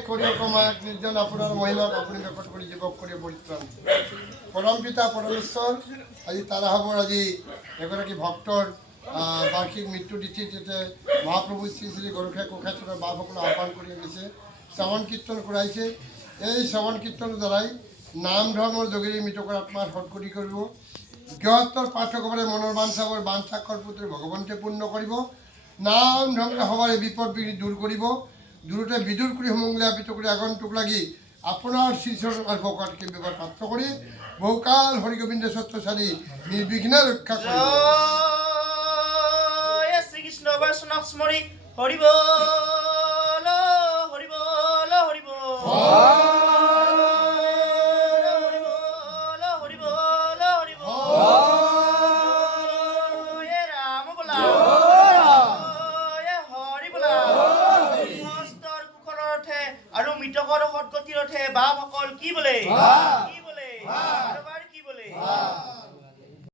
কৰি কমায়ক নিৰ্জন আপোনাৰ মহিমাক আপুনি বেকত কৰি জীৱক কৰি পৰিত্ৰাণ পৰম পিতা পৰমেশ্বৰ আজি তাৰাহাবৰ আজি এগৰাকী ভক্তৰ বাৰ্ষিক মৃত্যু তিথি যাতে মহাপ্ৰভু শ্ৰী শ্ৰী গৰুখা কোখাচৰৰ বাপসকলে আহ্বান কৰি আনিছে শ্ৰৱণ কীৰ্তন কৰাইছে এই শ্ৰৱণ কীৰ্তনৰ দ্বাৰাই নাম ধৰ্মৰ যোগেৰে মৃতকৰ আত্মাৰ সৎগতি কৰিব গৃহস্থৰ পাঠকসকলে মনৰ বাঞ্ছাবোৰ বাঞ্ছাক্ষৰ পুত্ৰে ভগৱন্তে পূৰ্ণ কৰিব নাম ধৰ্ম সবাৰে বিপদ বিঘ্নি দূৰ কৰিব দূৰতে বিদুৰ কৰি সমংগলীয়া পিত কৰি আগন্তুক লাগি আপোনাৰ শ্ৰীচৰণ আৰু ভকতকে ব্যৱহাৰ পাত্ৰ কৰি বহুকাল হৰিগোবিন্দ সত্য চালি নিৰ্বিঘ্নে ৰক্ষা কৰিব শ্ৰীকৃষ্ণ বৈষ্ণৱ স্মৰি হৰি বল হৰি বল হৰি বল আৰু মৃতকৰ সৎগতিৰ অৰ্থে বাপসকল কি বোলে কি বোলে কি বোলে